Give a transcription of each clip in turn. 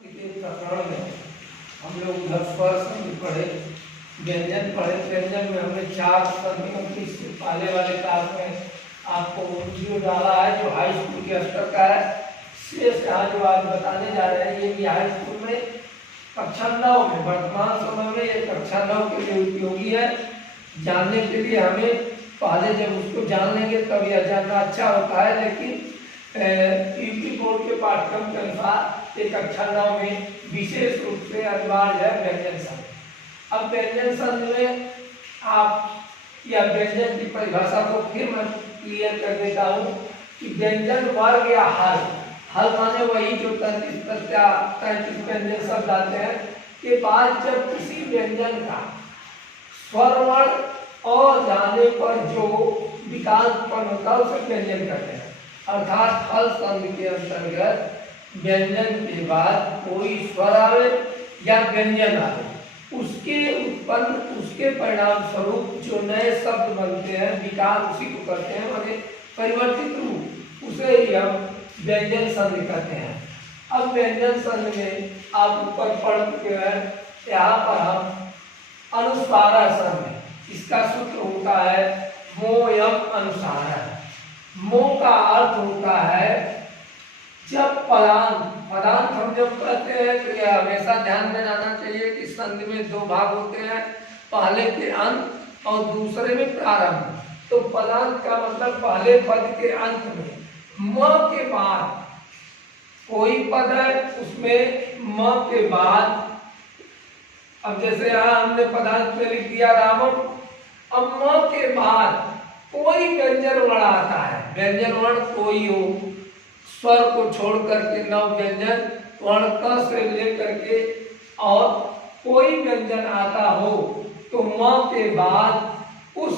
प्रकरण में हम लोग उधर स्वर संधि पढ़े, व्यंजन पढ़े। व्यंजन में हमने 4 संधियों की पहले वाले क्लास में आपको वीडियो डाला है जो हाई स्कूल के स्तर का है। शेष यहाँ जो आज बताने जा रहे हैं ये भी हाई स्कूल में कक्षा 9 में, वर्तमान समय में ये कक्षा 9 के लिए उपयोगी है। जानने के लिए हमें पहले जब उसको जान लेंगे तब यह जानना अच्छा होता है, लेकिन यूपी बोर्ड के पाठ्यक्रम के अनुसार ये कक्षा 9 में विशेष रूप से अनिवार्य है व्यंजन संधि। अब व्यंजन संधि में आप या व्यंजन की परिभाषा को फिर मैं क्लियर कर देता हूँ कि व्यंजन वर्ग या हल, हल माने वही जो 33 व्यंजन शब्द आते हैं के बाद जब किसी व्यंजन का स्वर वर्ण और जाने पर जो विकास उत्पन्न होता है उसे व्यंजन कहते हैं। अर्थात हल संधि के अंतर्गत व्यंजन के बाद कोई स्वर आवे या व्यंजन आवे, उसके परिणाम स्वरूप जो नए शब्द बनते हैं, विकास उसी को कहते हैं, माने परिवर्तित रूप, उसे ही हम व्यंजन संधि कहते हैं। अब व्यंजन संधि में आप ऊपर पढ़ चुके हैं, यहाँ पर हम अनुस्वार संधि, इसका सूत्र होता है मोयम अनुसार। मो का अर्थ होता है जब पदांत हम जब कहते हैं तो यह हमेशा ध्यान में रहना चाहिए कि संधि में 2 भाग होते हैं, पहले के अंत और दूसरे में प्रारंभ। तो पदांत का मतलब पहले पद के अंत में म के बाद कोई पद है उसमें म के बाद, अब जैसे यहाँ हमने पदांत में लिख दिया रामम, अब म के बाद कोई व्यंजन वर्ण आता है, व्यंजन वर्ण कोई हो, स्वर को छोड़ करके 9 व्यंजन वर्ण क से लेकर के और कोई व्यंजन आता हो तो म के बाद उस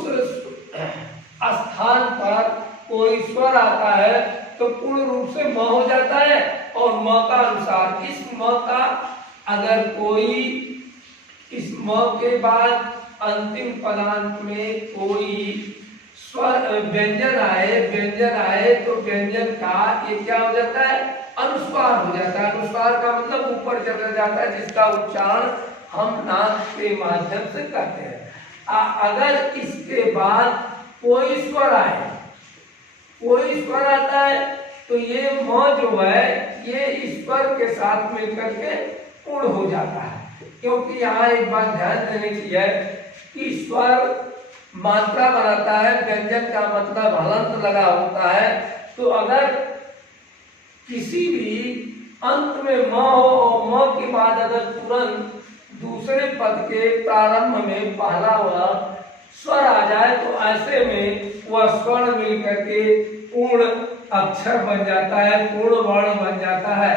स्थान पर कोई स्वर आता है तो पूर्ण रूप से म हो जाता है। और म का अनुसार इस म का अगर कोई इस म के बाद अंतिम पदांत में कोई स्वर व्यंजन आए तो व्यंजन का ये क्या हो जाता है, अनुस्वार हो जाता है। अनुस्वार का मतलब ऊपर चला जाता है, जिसका उच्चारण हम नाक के माध्यम से करते हैं। अगर इसके बाद कोई स्वर आता है तो ये म जो है ये इस स्वर के साथ मिलकर के पूर्ण हो जाता है। क्योंकि यहाँ एक बात ध्यान देने की है कि स्वर मात्रा बनाता है, व्यंजन का मतलब हलंत लगा होता है। तो अगर किसी भी अंत में म हो और म के बाद अगर तुरंत दूसरे पद के प्रारंभ में पहला हुआ स्वर आ जाए तो ऐसे में वह स्वर मिल करके पूर्ण अक्षर बन जाता है, पूर्ण वर्ण बन जाता है।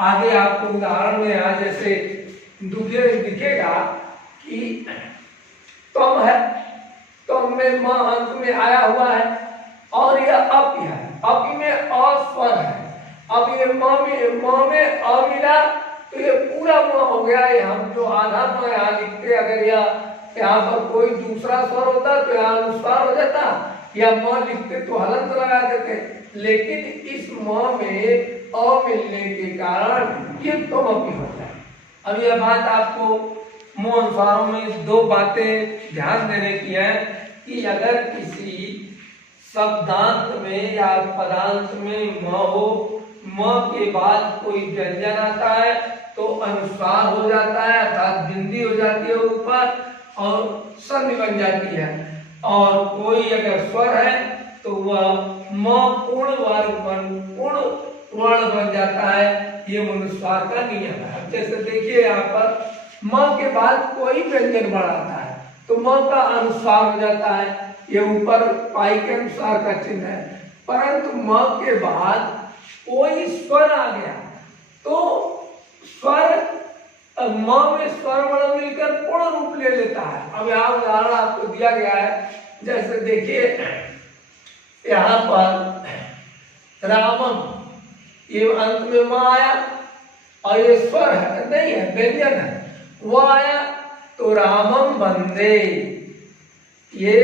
आगे आपको उदाहरण में यहाँ जैसे दिखेगा कि तुम है, तुम में म अंत में आया हुआ है और यह अप है, अप में अ स्वर है। अब ये म में अ मिला तो ये पूरा म हो गया। ये हम जो आधा म यहाँ लिखते, अगर यहाँ पर कोई दूसरा स्वर होता तो यहाँ अनुस्वार हो जाता, या म लिखते तो हलंत लगा देते, लेकिन इस म में अ मिलने के कारण ये तुम अपी होता है। अब यह बात आपको मो अनुसारों में 2 बातें ध्यान देने की है कि अगर किसी शब्दांत में या पदांत में म हो, म के बाद कोई व्यंजन आता है तो अनुस्वार हो जाता है, अर्थात बिंदी हो जाती है ऊपर और संधि बन जाती है। और कोई अगर स्वर है तो वह म पूर्ण वर्ण बन जाता है। ये अनुस्वार का नियम है। जैसे देखिए यहाँ पर म के बाद कोई व्यंजन वर्ण आता है तो म का अनुस्वार हो जाता है, ये ऊपर पाई के अनुसार का चिन्ह है। परंतु म के बाद कोई स्वर आ गया तो स्वर म में स्वर वर्ण मिलकर पूर्ण रूप ले लेता है। अब यहाँ उदाहरण आपको दिया गया है, जैसे देखिए यहाँ पर रामम, ये अंत में म आया और ये स्वर है नहीं है, व्यंजन है, वो आया तो रामम वंदे। ये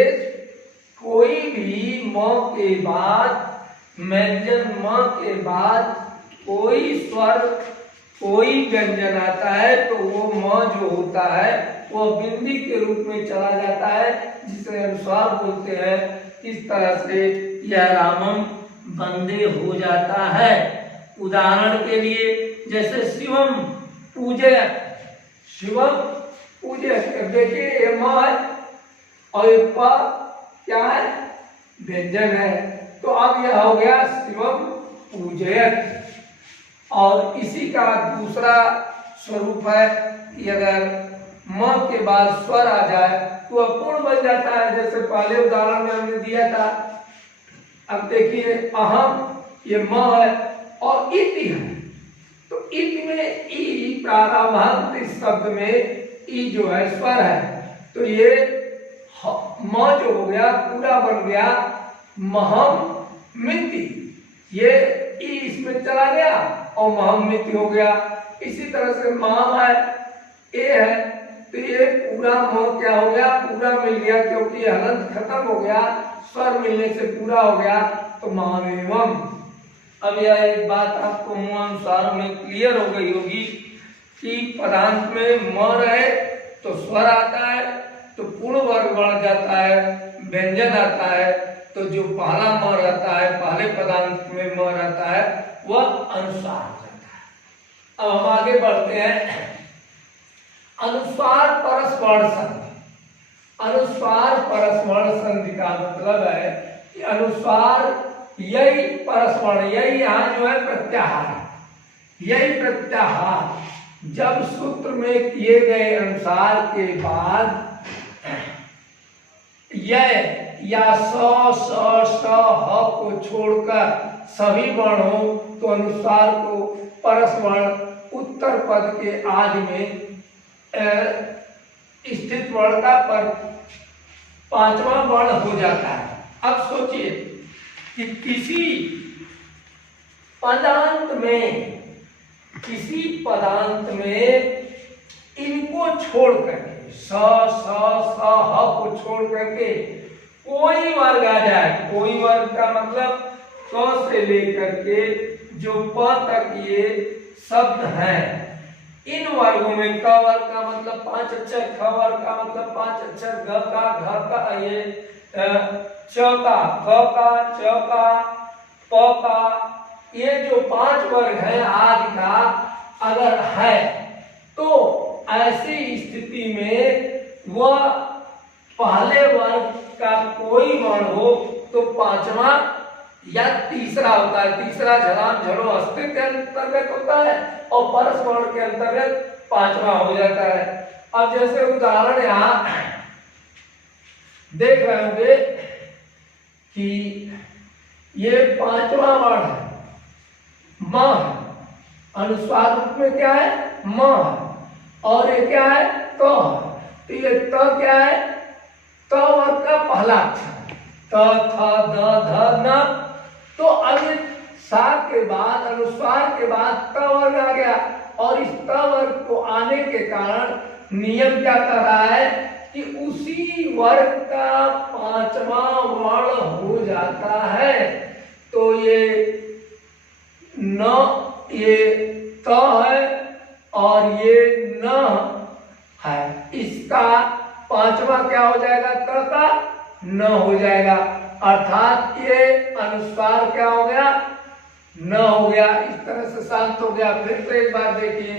कोई भी म के बाद व्यंजन म के बाद कोई स्वर कोई व्यंजन आता है तो वो म जो होता है वो बिंदी के रूप में चला जाता है, जिसे अनुस्वार बोलते हैं। इस तरह से यह रामम बंदे हो जाता है। उदाहरण के लिए जैसे शिवम पूजय, शिवम पूजय, देखिए ये म है और ये प क्या है, व्यंजन है। तो अब यह हो गया शिवम पूजयत। और इसी का दूसरा स्वरूप है कि अगर म के बाद स्वर आ जाए तो अपूर्ण बन जाता है, जैसे पहले उदाहरण में हमने दिया था। अब देखिए अहम, ये म है और इति है, तो इति में ई प्रारंभांत इस शब्द में ई जो है स्वर है, तो ये म जो हो गया पूरा बन गया महम मिति, ये ई इसमें चला गया और महम मिति हो गया। इसी तरह से माम है, ए है, तो ये पूरा म क्या हो गया, पूरा मिल गया, क्योंकि हलंत खत्म हो गया, स्वर मिलने से पूरा हो गया, तो मामेवम। अब यह एक बात आपको मुहानुसार में क्लियर हो गई होगी कि पदांत में म रहे तो स्वर आता है तो पूर्ण वर्ग बढ़ जाता है, व्यंजन आता है, तो जो पहला म रहता है, पहले पदांत में म रहता है, वह अनुस्वार हो जाता है। अब हम आगे बढ़ते हैं। अनुस्वार परस्पर संधि। अनुस्वार परस्पर संधि का मतलब है कि अनुस्वार यही परस्पर, यही यहाँ जो है प्रत्याहार, यही प्रत्याहार जब सूत्र में किए गए अनुसार के बाद यह या स स ह को छोड़कर सभी वर्ण हो तो अनुस्वार को परस्पर उत्तर पद के आदि में स्थित वर्ण का पर पांचवा वर्ण हो जाता है। अब सोचिए कि किसी पदांत में इनको छोड़ करके स स स ह को छोड़ करके कोई वर्ग आ जाए, कोई वर्ग का मतलब क से लेकर के जो प तक ये शब्द हैं, इन वर्गों में क वर्ग का मतलब 5 अक्षर, ख वर्ग का मतलब 5 अक्षर, ग का, घ का, ये च का, ख का, च का, प का, ये जो 5 वर्ग है आदि का अगर है तो ऐसी स्थिति में वह पहले वर्ग का कोई वर्ण हो तो पांचवा या तीसरा होता है। तीसरा झलाम झलो अस्तित्व के अंतर्गत होता है और परस वर्ण के अंतर्गत पांचवा हो जाता है। अब जैसे उदाहरण यहाँ देख रहे होंगे कि ये पांचवा वर्ण है म, अनुस्वार रूप में क्या है म, और ये क्या है तो ये त क्या है, त वर्ग का पहला अक्षर, त थ द ध न, तो अब ये सा के बाद अनुस्वार के बाद त वर्ग आ गया और इस त वर्ग को आने के कारण नियम क्या कर रहा है कि उसी वर्ग का पांचवा वर्ण हो जाता है। तो ये न, ये त है और ये न है, इसका पांचवा क्या हो जाएगा, त का न हो जाएगा, अर्थात ये अनुस्वार क्या हो गया, न हो गया। इस तरह से शांत हो गया। फिर से एक बार देखिए,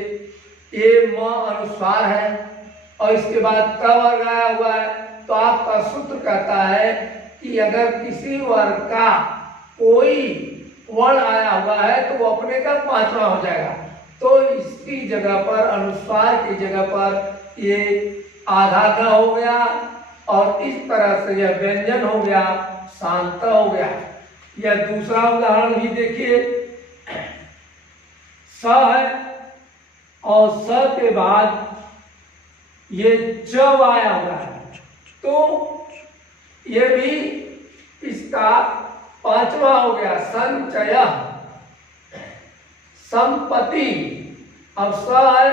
ये म अनुस्वार है और इसके बाद त वर्ग आया हुआ है, तो आपका सूत्र कहता है कि अगर किसी वर्ग का कोई वर्ण आया हुआ है तो वो अपने का पांचवा हो जाएगा। तो इसकी जगह पर, अनुस्वार की जगह पर ये आधा ग हो गया और इस तरह से यह व्यंजन हो गया, शांत हो गया। यह दूसरा उदाहरण भी देखिए, स है और स के बाद ये च आया हुआ है, तो ये भी इसका पांचवा हो गया, संचय, संपत्ति। अब स है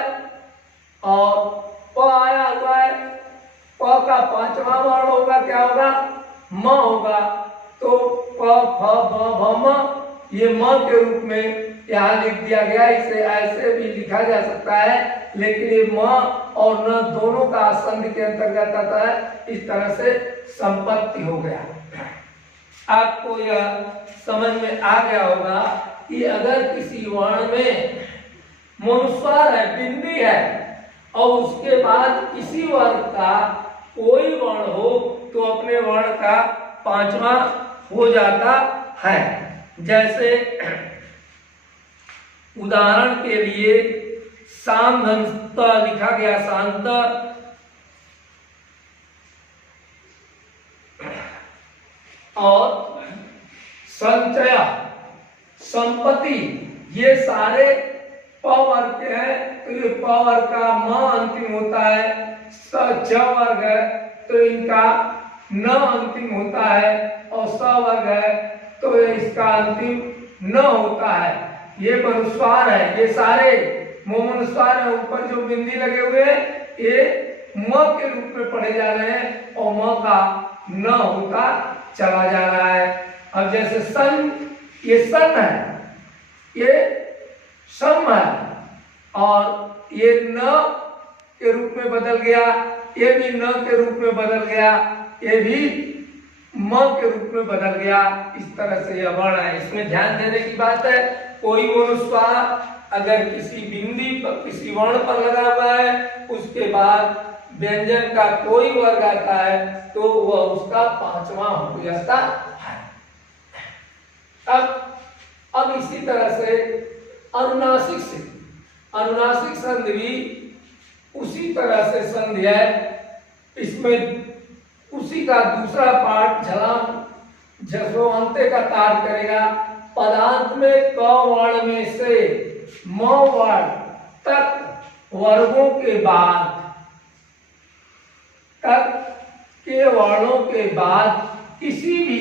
और प आया हुआ है, प का पांचवा वर्ण होगा क्या होगा, म होगा, तो प फ ब भ म, ये म के रूप में यहाँ लिख दिया गया। इसे ऐसे भी लिखा जा सकता है, लेकिन ये म और न दोनों का संधि के अंतर्गत आता है। इस तरह से संपत्ति हो गया। आपको यह समझ में आ गया होगा कि अगर किसी वर्ण में मनुस्वार है, बिंदी है, और उसके बाद किसी वर्ग का कोई वर्ण हो तो अपने वर्ण का पांचवा हो जाता है। जैसे उदाहरण के लिए सांध लिखा गया, शांत, और संचय, संपत्ति, ये सारे प वर्ग के हैं। तो ये प वर्ग का म अंतिम होता है, च वर्ग है तो इनका न अंतिम होता है, और स वर्ग है तो इसका अंतिम न होता है। ये मनुस्वार है, ये सारे मनुस्वार है। ऊपर जो बिंदी लगे हुए हैं ये म के रूप में पढ़े जा रहे हैं और म का न होता चला जा रहा है। अब जैसे सन, ये सन है, ये सम है, और ये न के रूप में बदल गया, ये भी न के रूप में बदल गया, ये भी म के रूप में बदल गया। इस तरह से यह वर्ण है। इसमें ध्यान देने की बात है, कोई मनुस्वार अगर किसी बिंदी पर, किसी वर्ण पर लगा हुआ है, उसके बाद व्यंजन का कोई वर्ग आता है तो वह उसका पांचवा हो जाता है। अब इसी तरह से अनुनासिक से, अनुनासिक संधि भी उसी तरह से संधि है। इसमें उसी का दूसरा पार्ट झलाम जसो अंत्य का कार्य करेगा। पदांत में क वर्ण में से म वर्ण तक वर्गों के बाद, तक के वर्णों के बाद किसी भी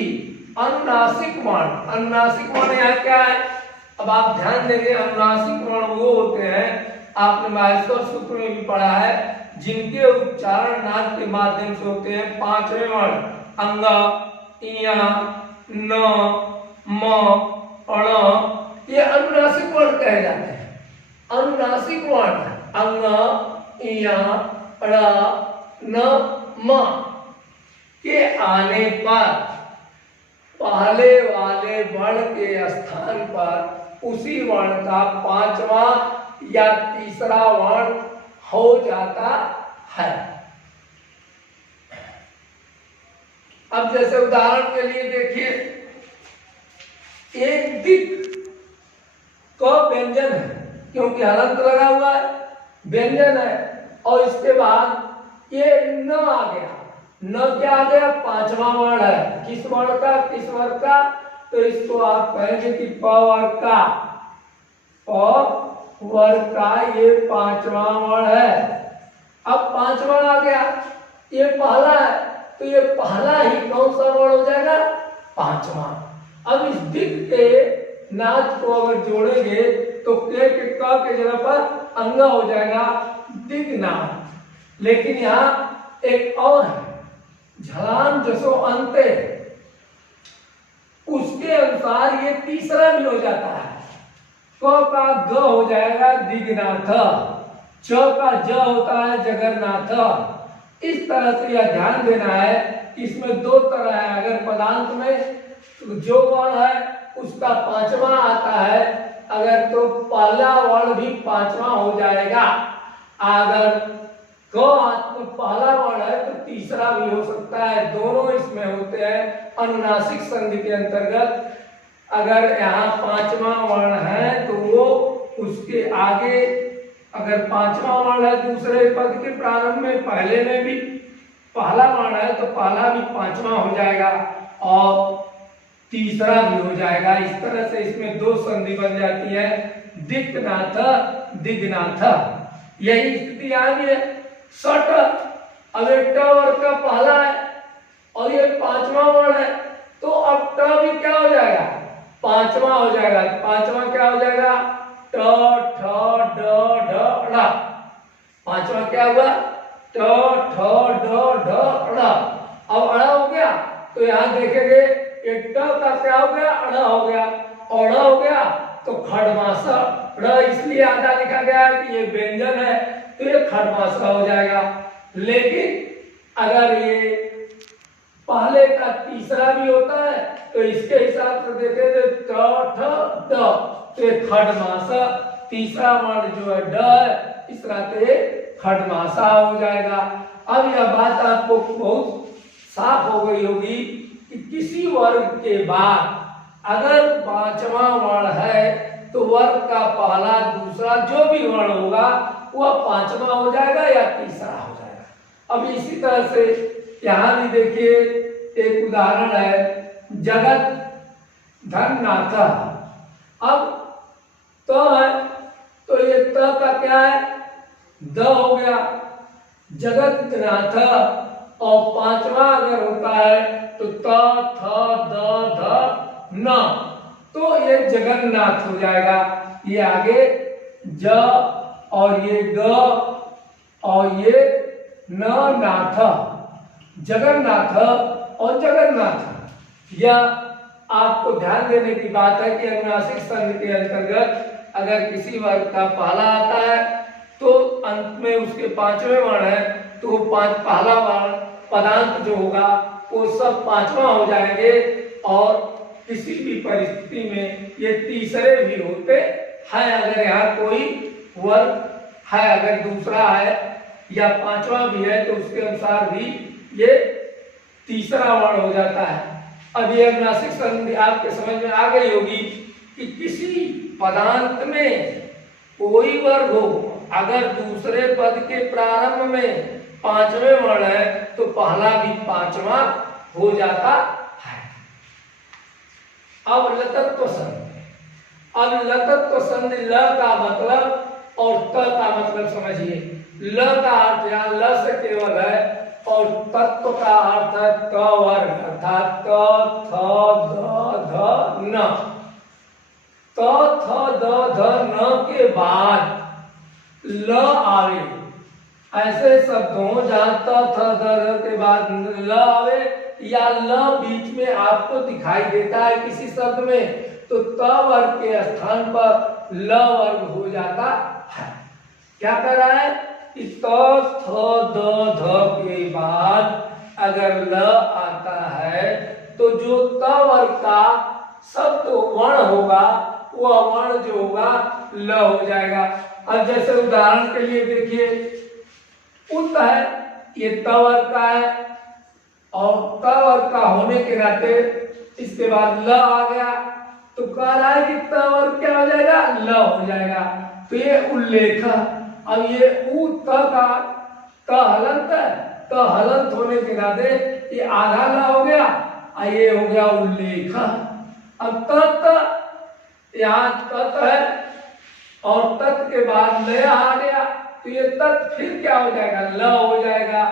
अनुनासिक वर्ण, अनुनासिक वर्ण यहाँ क्या है? अब आप ध्यान देंगे, अनुनासिक वर्ण वो होते हैं, आपने माहेश्वर सूत्र में भी पढ़ा है, जिनके उच्चारण नाक के माध्यम से होते हैं। पांचवें वर्ण अंग, इया, न, म, अण, ये अनुनासिक वर्ण कहे जाते हैं। अनुनासिक वर्ण अंग, इया, अण, न, म के आने पर पहले वाले वर्ण के स्थान पर उसी वर्ण का पांचवा या तीसरा वर्ण हो जाता है। अब जैसे उदाहरण के लिए देखिए, एक दिक क व्यंजन है, क्योंकि हलंत लगा हुआ है, व्यंजन है, और इसके बाद ये न आ गया। न क्या आ गया? पांचवा वर्ण है। किस वर्ण का? किस वर्ग का? तो इसको आप कहेंगे कि प वर्ग का, प वर्ग का ये पांचवा वर्ण है। अब पांचवा आ गया, ये पहला है, तो ये पहला ही कौन सा वर्ण हो जाएगा? पांचवा। अब इस दिक के नाच को अगर जोड़ेंगे तो के क के जगह पर अंग हो जाएगा, दिग्नाथ। लेकिन यहाँ एक और है, झलाम जसो अंत्य, उसके अनुसार ये तीसरा भी हो जाता है। क का ग हो जाएगा दिग्नाथ, च का ज होता है जगन्नाथ। इस तरह से यह ध्यान देना है, इसमें दो तरह है। अगर पदांत में जो वर्ण है उसका पांचवा आता है, अगर तो पहला वर्ण भी पांचवा हो जाएगा। अगर क आत्म पहला वर्ण है तो तीसरा भी हो सकता है। दोनों इसमें होते हैं अनुनासिक संधि के अंतर्गत। अगर यहाँ पांचवा वर्ण है तो वो उसके आगे, अगर पांचवा वर्ण है दूसरे पद के प्रारंभ में, पहले में भी पहला वर्ण है तो पहला भी पांचवा हो जाएगा और तीसरा भी हो जाएगा। इस तरह से इसमें दो संधि बन जाती है, दिक्नाथ, दिग्नाथ। यही स्थिति आ गई है। सट, अब ट वर्ग का पहला है और ये पांचवा वर्ण है, तो अब ट भी क्या हो जाएगा? पांचवा हो जाएगा। पांचवा क्या हो जाएगा? ट, ठ, ड, ढ, ड़। पांचवा क्या हुआ? ट, ठ, ड, ढ, ड़। अब अड़ा हो गया तो यहाँ देखेंगे, एक ट का क्या हो गया? अड़ा हो गया। और ड़ हो गया तो खड़मासा। ड़ इसलिए आधा लिखा गया है कि ये व्यंजन है तो ये खड़मासा हो जाएगा। लेकिन अगर ये पहले का तीसरा भी होता है तो इसके हिसाब से देखें तो ट ठ ड तो ये खड़मासा। तीसरा वर्ण जो है ड है इस नाते खड़मासा हो जाएगा। अब यह बात आपको बहुत साफ हो गई होगी कि किसी वर्ग के बाद अगर पांचवा वर्ण है तो वर्ग का पहला दूसरा जो भी वर्ण होगा वह पांचवा हो जाएगा या तीसरा हो जाएगा। अब इसी तरह से यहाँ भी देखिए एक उदाहरण है जगत धन नाथ। अब तो है तो ये त का क्या है द हो गया जगत नाथ। और पांचवा अगर होता है तो त थ द ध न तो ये जगन्नाथ हो जाएगा। ये आगे ज और ये ग और ये न नाथ जगन्नाथ और जगन्नाथ। यह आपको ध्यान देने की बात है कि अनुनासिक संधि के अंतर्गत अगर किसी वर्ग का पहला आता है तो अंत में उसके पांचवें वर्ण है तो पहला वर्ण पदांत जो होगा वो सब पांचवा हो जाएंगे। और किसी भी परिस्थिति में ये तीसरे भी होते हैं। अगर यहाँ कोई वर्ग है अगर दूसरा है या पांचवा भी है तो उसके अनुसार भी ये तीसरा वर्ण हो जाता है। अब ये अनुनासिक संधि आपके समझ में आ गई होगी कि किसी पदांत में कोई वर्ग हो अगर दूसरे पद के प्रारंभ में पांचवें वर्ण है तो पहला भी पांचवा हो जाता है। अब लतत्व संधि। अब लतत्व संधि ल का मतलब और त का मतलब समझिए। ल का अर्थ यहाँ ल से केवल है और तत्व का अर्थ है त वर्ग अर्थात त थ द ध न। त थ द ध न के बाद ल आवे ऐसे शब्दों जहां त थ द ध के बाद ल आवे या ल बीच में आपको दिखाई देता है किसी शब्द में तो त वर्ग के स्थान पर ल वर्ग हो जाता है। क्या कर रहा है कि त थ द ध के बाद अगर ल आता है तो जो त वर्ग का शब्द वर्ण होगा वह वर्ण जो होगा ल हो जाएगा। अब जैसे उदाहरण के लिए देखिए उत है ये त वर्ग का है और त वर्ग का होने के नाते इसके बाद ल आ गया तो कह रहा है कि त वर्ग क्या हो जाएगा ल हो जाएगा। तो ये उल्लेख। अब ये उ त का त हलंत है त हलंत होने के नाते ये आधा ल हो गया और ये हो गया उल्लेख। अब तत् यहाँ तत् है और तत् के बाद लय आ गया तो ये तत् फिर क्या हो जाएगा ल हो जाएगा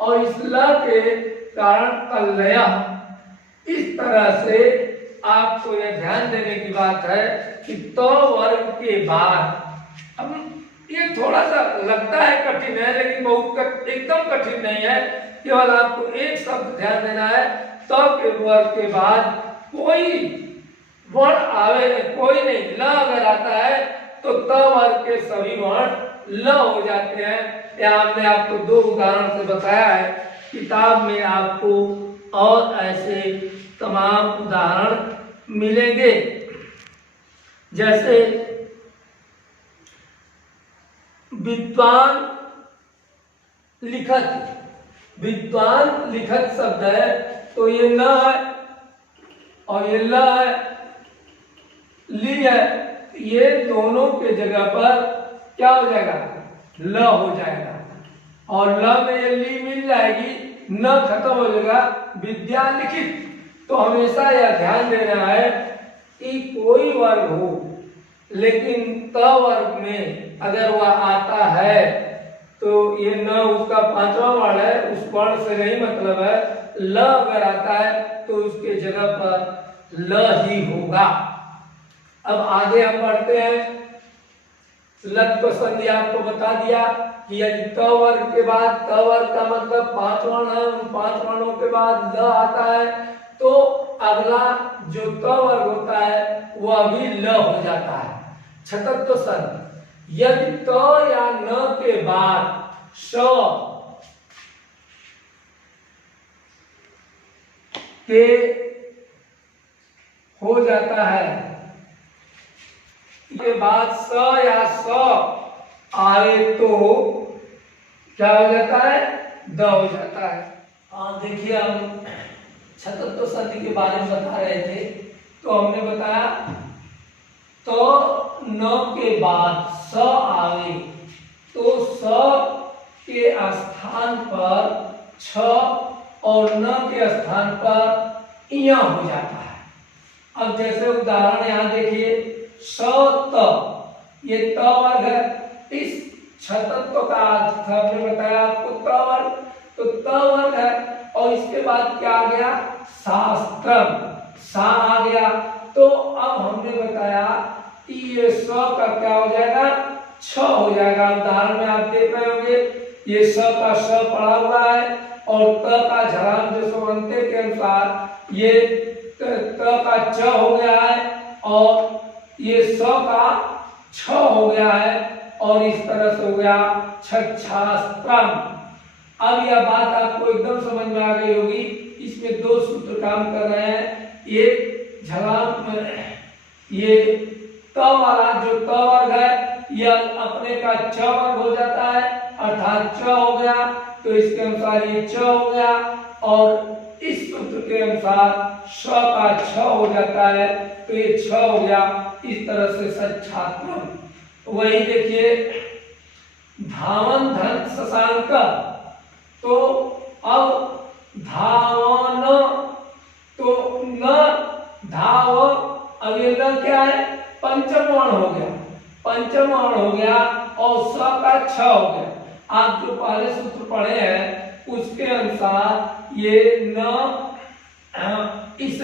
और इस ल के कारण तल्लय। इस तरह से आपको यह ध्यान देने की बात है कि तो वर्ग के बाद अब ये थोड़ा सा लगता है कठिन है लेकिन बहुत एकदम कठिन नहीं है। केवल आपको एक शब्द ध्यान देना है तो के वर्ग के बाद कोई वर्ण आवे कोई नहीं ल अगर आता है तो त वर्ग के सभी वर्ण ल हो जाते हैं। यहाँ हमने आपको दो उदाहरण से बताया है। किताब में आपको और ऐसे तमाम उदाहरण मिलेंगे। जैसे विद्वान लिखत। विद्वान लिखत शब्द है तो ये न है और ये ल है ली है। ये दोनों के जगह पर क्या हो जाएगा ल हो जाएगा और ल में ये ली मिल जाएगी न खत्म हो जाएगा विद्या लिखित। तो हमेशा यह ध्यान देना है कि कोई वर्ग हो लेकिन त वर्ग में अगर वह आता है तो ये न उसका पांचवा वर्ण है उस वर्ण से नहीं मतलब है। ल अगर आता है तो उसके जगह पर ल ही होगा। अब आगे हम बढ़ते हैं। लत को संधि आपको बता दिया कि यदि त वर्ग के बाद त वर्ग का मतलब पांच वर्ण है उन पांच वर्णों के बाद ल आता है तो अगला जो त वर्ग होता है वह भी ल हो जाता है। छतत्व संधि, यदि त या न के बाद स के हो जाता है, के बाद स या स आए तो क्या हो जाता है, द हो जाता है। देखिए हम छतत्व संधि के बारे में बता रहे थे, तो हमने बताया तो न के बाद स आवे तो स के स्थान पर छ और न के स्थान पर इया हो जाता है। अब जैसे उदाहरण यहाँ देखिए, स त, ये त वर्ग है, इस छतत्व का अर्थ हमने बताया आपको त वर्ग, तो त वर्ग है और इसके बाद क्या आ गया, शास्त्रम, सा आ गया। तो अब हमने बताया कि ये स का क्या हो जाएगा, छ हो जाएगा। उदाहरण में आप देख रहे होंगे ये स का स पड़ा हुआ है और त का झलाम जो समानते के अनुसार ये त का च हो गया है और ये स का छ हो गया है और इस तरह से हो गया छास्त्रम। अब यह बात आपको एकदम समझ में आ गई होगी। इसमें दो सूत्र काम कर रहे हैं, एक झलाम, ये त वाला जो त वर्ग है यह अपने का च वर्ग हो जाता है, अर्थात च हो गया, तो इसके अनुसार ये च हो गया और इस सूत्र के अनुसार स का छ हो जाता है, तो ये छ हो गया। इस तरह से सच्छात्रम। वही देखिए धावन धन शशांक, तो अब धावन तो न धाव, अब ये न क्या है, पंचम वर्ण हो गया, पंचम वर्ण हो गया और स का छ हो गया। आप जो पहले सूत्र पढ़े हैं उसके अनुसार ये न इस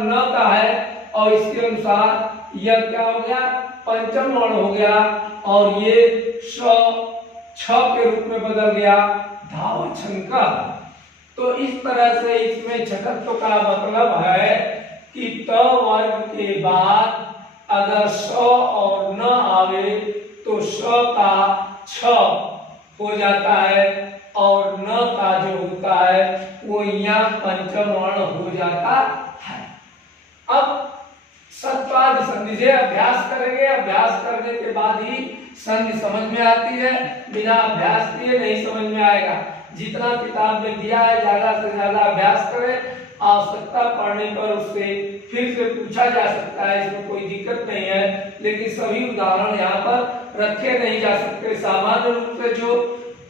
न का है और इसके अनुसार यह क्या हो गया, पंचम वर्ण हो गया और ये छ के रूप में बदल गया धावछंका। तो इस तरह से इसमें छतत्व का मतलब है कि त वर्ग के बाद अगर स और न आवे तो स का छ हो जाता है और न का जो होता है वो यहाँ पंचम वर्ण हो जाता है। अब सत्पाद संधि से अभ्यास करेंगे, अभ्यास करने के बाद ही संधि समझ में आती है, बिना अभ्यास किए नहीं समझ में आएगा। जितना किताब में दिया है ज्यादा से ज्यादा अभ्यास करें, आवश्यकता पड़ने पर उससे फिर से पूछा जा सकता है, इसमें कोई दिक्कत नहीं है। लेकिन सभी उदाहरण यहाँ पर रखे नहीं जा सकते, सामान्य रूप से जो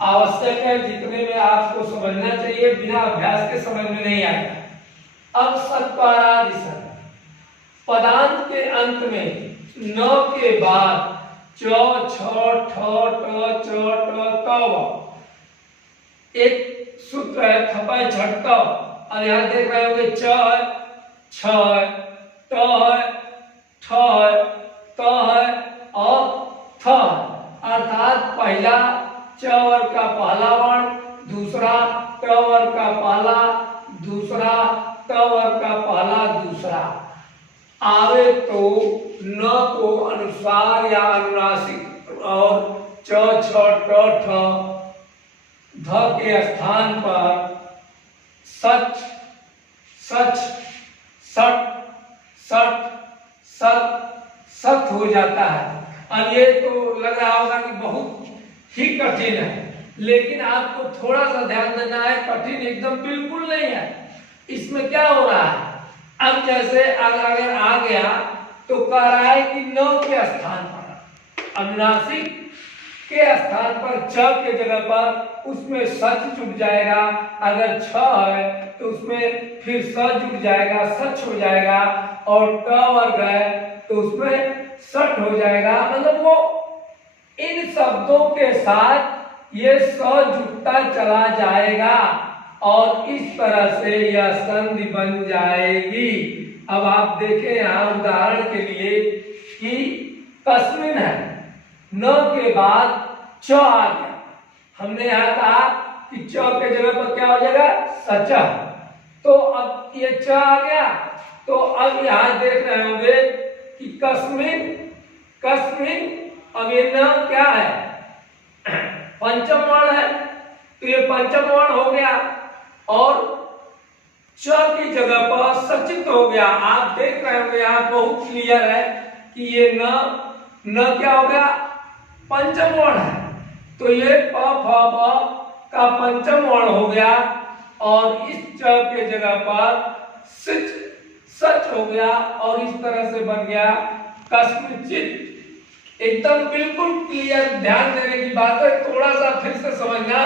आवश्यक है जितने में आपको समझना चाहिए, बिना अभ्यास के समझ में नहीं आएगा। अब सत्पारादि संधि, पदांत के अंत में न के बाद च छ ठ ट च ट त, एक सूत्र है थपय झट। और यहाँ देख रहे होंगे च है, छ है, ट है, ठ है, त है और थ है। अर्थात पहला च वर्ग का पहला वर्ण, दूसरा ट वर्ग का पहला, दूसरा त वर्ग का पहला, दूसरा आवे तो न को अनुस्वार या अनुनासिक और च छ ट ठ ध के स्थान पर सच सच सट सट सत सत हो जाता है। अब ये तो लग रहा होगा कि बहुत ही कठिन है, लेकिन आपको थोड़ा सा ध्यान देना है, कठिन एकदम बिल्कुल नहीं है। इसमें क्या हो रहा है, अब जैसे अगर आ गया तो कह रहा है कि न के स्थान पर, अनुनासिक के स्थान पर च के जगह पर उसमें सच जुड़ जाएगा। अगर छ है तो उसमें फिर स जुड़ जाएगा, सच हो जाएगा। और ट वर्ग है तो उसमें सट हो जाएगा। मतलब वो इन शब्दों के साथ ये स जुड़ता चला जाएगा और इस तरह से यह संधि बन जाएगी। अब आप देखें यहाँ उदाहरण के लिए कि तस्मिन है, न के बाद च आ गया। हमने यहाँ कहा कि च के जगह पर क्या हो जाएगा सच। तो अब ये च आ गया। तो अब यहां देख रहे होंगे कि कस्मिन कस्मिन, अब ये न क्या है पंचम वर्ण है, तो ये पंचम वर्ण हो गया और च की जगह पर सचित हो गया। आप देख रहे होंगे यहाँ बहुत क्लियर है कि ये न क्या हो गया पंचम वर्ण है, तो ये प फ ब का पंचम वर्ण हो गया और इस च के जगह पर सच हो गया और इस तरह से बन गया कस्मचित। एकदम बिल्कुल क्लियर, ध्यान देने की बात है। थोड़ा सा फिर से समझना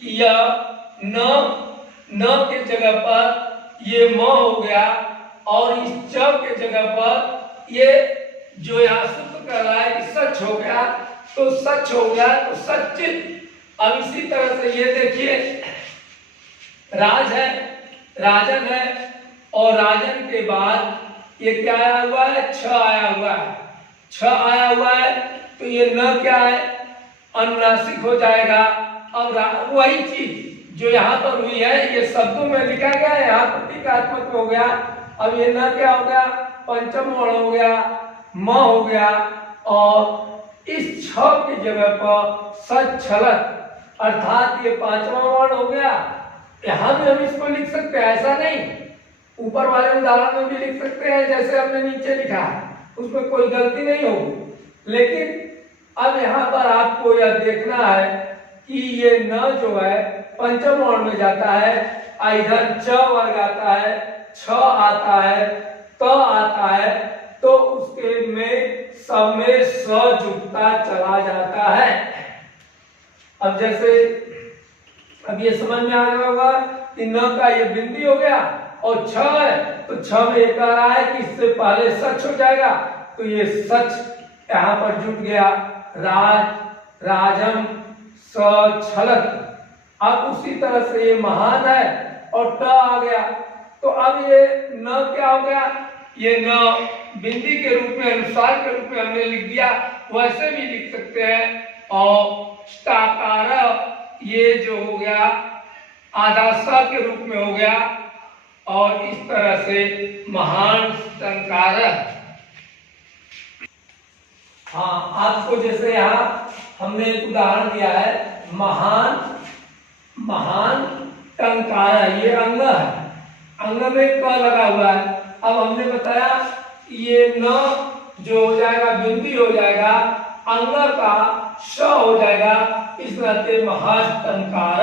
कि यह न के जगह पर ये म हो गया और इस च के जगह पर ये जो यहाँ सूत्र कर रहा है कि सच हो गया, तो सच हो गया तो सचित। अब इसी तरह से ये देखिए राज है, राजन है और राजन के बाद ये क्या आया हुआ है छ आया हुआ है, छ आया हुआ है तो ये न क्या है अनुनासिक हो जाएगा। अब वही चीज जो यहाँ पर हुई है ये शब्दों में लिखा गया है, यहाँ प्रतीकात्मक हो गया। अब ये न क्या हो गया पंचम वर्ण हो गया, म हो गया और इस छ की जगह पर सच्छलत अर्थात ये पांचवा वर्ण हो गया। यहाँ भी हम इसको लिख सकते हैं, ऐसा नहीं, ऊपर वाले उदाहरण में भी लिख सकते हैं जैसे हमने नीचे लिखा है, उसमें कोई गलती नहीं होगी। लेकिन अब यहाँ पर आपको यह देखना है कि ये न जो है पंचम वर्ण में जाता है, इधर च वर्ग आता है, छ आता है, त आता है, तो उसके में समय सजुगता चला जाता है। अब जैसे अब ये समझ में आ रहा होगा कि न का ये बिंदी हो गया और छ है तो छ में एक आ रहा है कि इससे पहले सच हो जाएगा, तो ये सच यहाँ पर जुट गया राज राजम सछलत। अब उसी तरह से ये महान है और ट आ गया, तो अब ये न क्या हो गया, ये न बिंदी के रूप में अनुसार के रूप में हमने लिख दिया, वैसे भी लिख सकते हैं। और स्टाकार ये जो हो गया आधा स के रूप में हो गया और इस तरह से महान टंकार। हाँ, आपको जैसे यहाँ हमने एक उदाहरण दिया है महान टंकार, ये अंग है, अंग में क लगा हुआ है। अब हमने बताया ये न जो हो जाएगा बिंदी हो जाएगा, अंग का श हो जाएगा, इस नाते महाटंकार।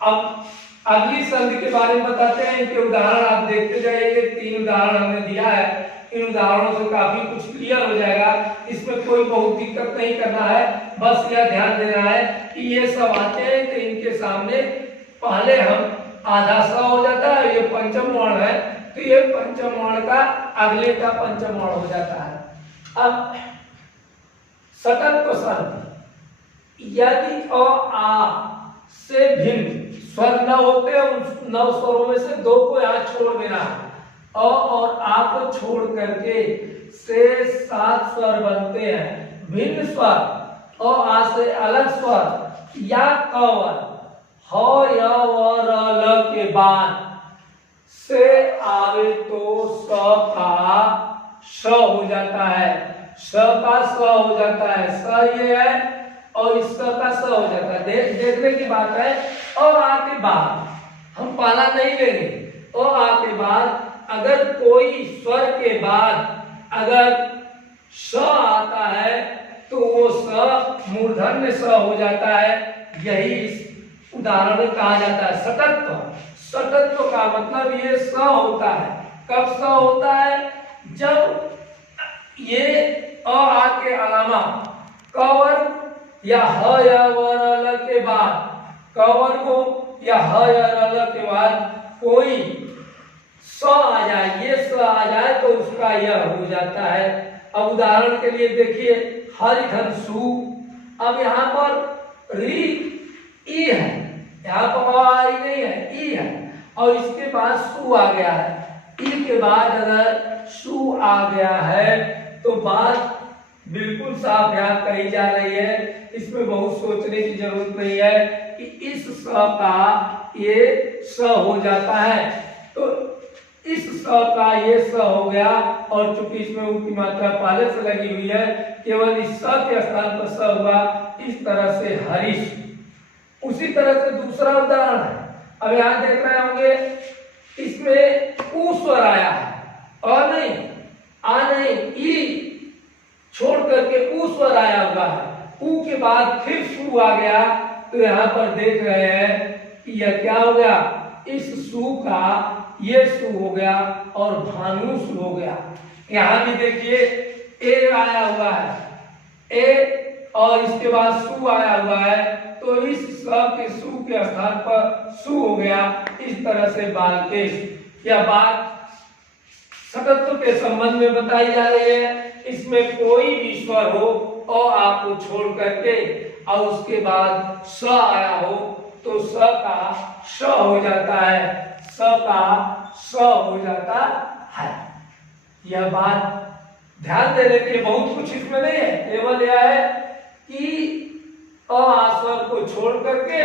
अब अगली संधि के बारे में बताते हैं, इनके उदाहरण आप देखते जाइए, 3 उदाहरण हमने दिया है, इन उदाहरणों से काफी कुछ क्लियर हो जाएगा। इसमें कोई बहुत दिक्कत नहीं करना है, बस यह ध्यान देना है कि ये सब आते हैं तो इनके सामने पहले हम आधा स हो जाता है, ये पंचम वर्ण है तो ये पंचम वर्ण का अगले का पंचम वर्ण हो जाता है। अब सतत्व संधि, यदि अ आ से भिन्न स्वर न होते हैं, उन 9 स्वरों में से 2 को यहाँ छोड़ देना है, अ और आ को छोड़ करके से 7 स्वर बनते हैं। भिन्न स्वर अ आ से अलग स्वर या कवर ह य व र ल के बाद से आवे तो स का श हो जाता है, स का स हो जाता है, स ये है और इस स का स हो जाता है। देखने की बात है, और आ के बाद हम पाला नहीं लेंगे, और आ के बाद अगर कोई स्वर के बाद अगर स आता है तो वो स मूर्धन्य स हो जाता है। यही इस उदाहरण में कहा जाता है सतत्व। सतत्व का मतलब ये स होता है, कब स होता है, जब ये अ आ के अलावा कवर या ह या व र ल के बाद कवर को या ह या र ल के बाद कोई स आ जाए, ये स आ जाए तो उसका यह हो जाता है। अब उदाहरण के लिए देखिए हरिधनसु, अब यहाँ पर री ई है, यहाँ पर आ नहीं है, ई है और इसके बाद सु आ गया है। ई के बाद अगर सु आ गया है तो बात बिल्कुल साफ यहाँ कही जा रही है, इसमें बहुत सोचने की जरूरत नहीं है कि इस स का ये स हो जाता है, तो इस स का ये स हो गया, और चूंकि इसमें उ की मात्रा पहले से लगी हुई है, केवल इस स के स्थान पर स हुआ, इस तरह से हरीश। उसी तरह से दूसरा उदाहरण है, अब यहाँ देख रहे होंगे इसमें उ स्वर आया है, और नहीं आ नहीं, ई छोड़ करके उ स्वर आया हुआ है, उ के बाद फिर सु आ गया, तो यहाँ पर देख रहे हैं कि यह क्या हो गया, इस सु का ये सु हो गया और भानु सु हो गया। यहाँ भी देखिए ए आया हुआ है, ए और इसके बाद सु आया हुआ है, तो इस स के सु के स्थान पर सु हो गया। इस तरह से बालकेश, यह बात सकत्व के संबंध में बताई जा रही है। इसमें कोई भी स्वर हो और आपको छोड़ करके और उसके बाद स आया हो, तो स का श हो जाता है, स का स हो जाता है। यह बात ध्यान देने के लिए बहुत कुछ इसमें नहीं है, केवल यह है कि अ स्वर को छोड़ करके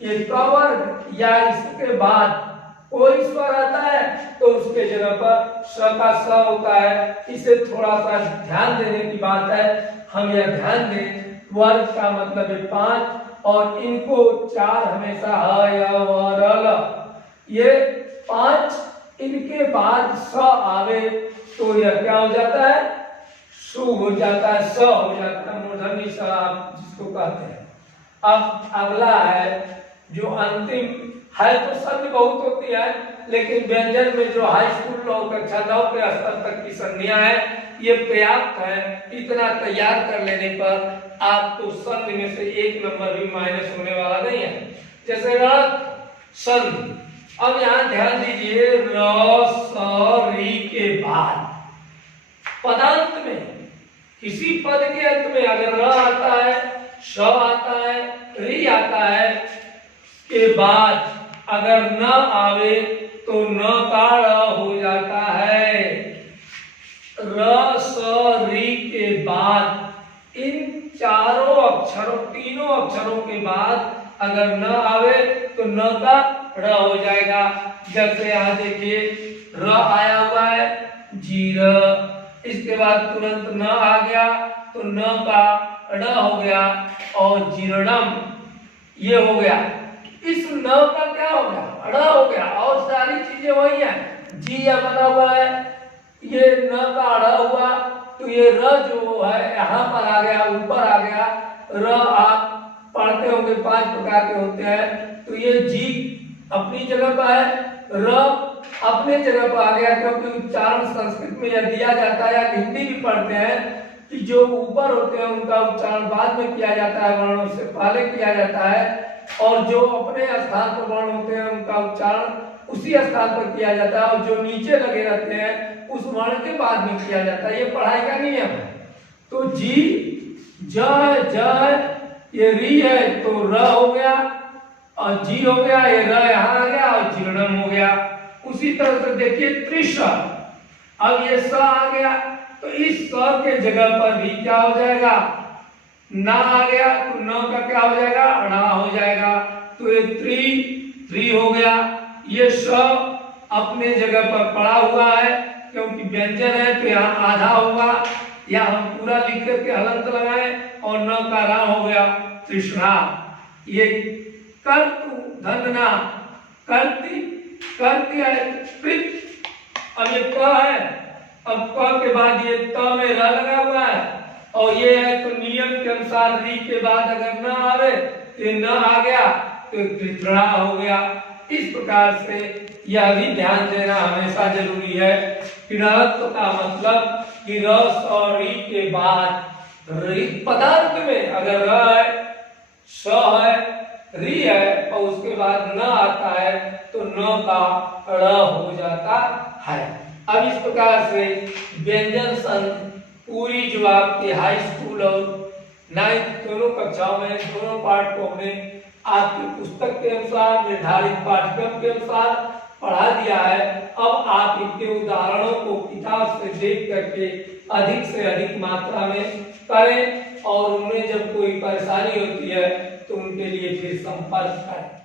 ये कवर या इसके बाद कोई स्वर आता है तो उसके जगह पर स का स होता है। इसे थोड़ा सा ध्यान देने की बात है, हम यह ध्यान दें, वर्ग का मतलब है 5 और इनको 4 हमेशा ह य व र ल, ये 5 इनके बाद स आवे तो यह क्या हो जाता है, सु हो जाता है, स हो जाता है, मूर्धन्य स आप जिसको कहते हैं। अब अगला है जो अंतिम है, तो संधि बहुत होती है, लेकिन व्यंजन में जो हाई स्कूल और कक्षा 9 के स्तर तक की संधियां है ये पर्याप्त है। इतना तैयार कर लेने पर आपको संधि में से 1 नंबर भी माइनस होने वाला नहीं है। जैसे संधि, अब यहाँ ध्यान दीजिए, र स री के बाद पदांत में किसी पद के अंत में अगर र आता है, श आता है, री आता है, के बाद अगर न आवे तो न का ड़ हो जाता है। र स री के बाद इन चारों अक्षरों, तीनों अक्षरों के बाद अगर न आवे तो न का ड़ हो जाएगा। जैसे यहाँ देखिए र आया हुआ है, जीर, इसके बाद तुरंत न आ गया तो न का ड़ हो गया और जीर्णम ये हो गया। इस न का क्या हो गया, ड़ हो गया, और सारी चीजें वही हैं। जी या बना हुआ है, ये न का ड़ हुआ तो ये र जो है यहाँ पर आ गया, ऊपर आ गया। र आप पढ़ते होंगे 5 प्रकार के होते हैं, तो ये जी अपनी जगह पर है, र अपने जगह पर आ गया, क्योंकि उच्चारण संस्कृत में यह दिया जाता है, या हिंदी भी पढ़ते हैं कि जो ऊपर होते हैं उनका उच्चारण बाद में किया जाता है, वर्णों से पहले किया जाता है, और जो अपने स्थान पर वर्ण होते हैं उनका उच्चारण उसी स्थान पर किया जाता है, और जो नीचे लगे रहते हैं उस वर्ण के बाद में किया जाता है। ये पढ़ाई का नियम है। तो जी, ज ये री है तो र हो गया, और जी हो गया, ये र यहाँ आ गया और जीर्णम हो गया। उसी तरह से देखिए त्रिश, अब ये स आ गया तो इस स के जगह पर भी क्या हो जाएगा, ना आ गया तो न का क्या हो जाएगा, अड़ा हो जाएगा। तो ये त्रि हो गया। ये स अपने जगह पर पड़ा हुआ है, क्योंकि व्यंजन है तो यहाँ आधा होगा, या हम पूरा लिख करके हलंत लगाए, और न का रा हो गया तृष्णा। ये कर्तु धनना, कर्ति कर्ति है कृत। अब ये क है, अब क के बाद ये त में र लगा हुआ है, और ये है तो नियम के अनुसार री के बाद अगर न आवे तो न आ गया तो कृतणा हो गया। इस प्रकार से यह भी ध्यान देना हमेशा जरूरी है कि ऋत्व का मतलब कि रस और री के बाद पदार्थ में अगर र है, स है, री है और उसके बाद न आता है तो न का ड़ हो जाता है। अब इस प्रकार से व्यंजन संधि पूरी जो आपके हाई स्कूल और 9th दोनों कक्षाओं में, दोनों पाठकों में आपकी पुस्तक के अनुसार, निर्धारित पाठ्यक्रम के अनुसार पढ़ा दिया है। अब आप इनके उदाहरणों को किताब से देख करके अधिक से अधिक मात्रा में करें और उनमें जब कोई परेशानी होती है तो उनके लिए फिर संपर्क करें।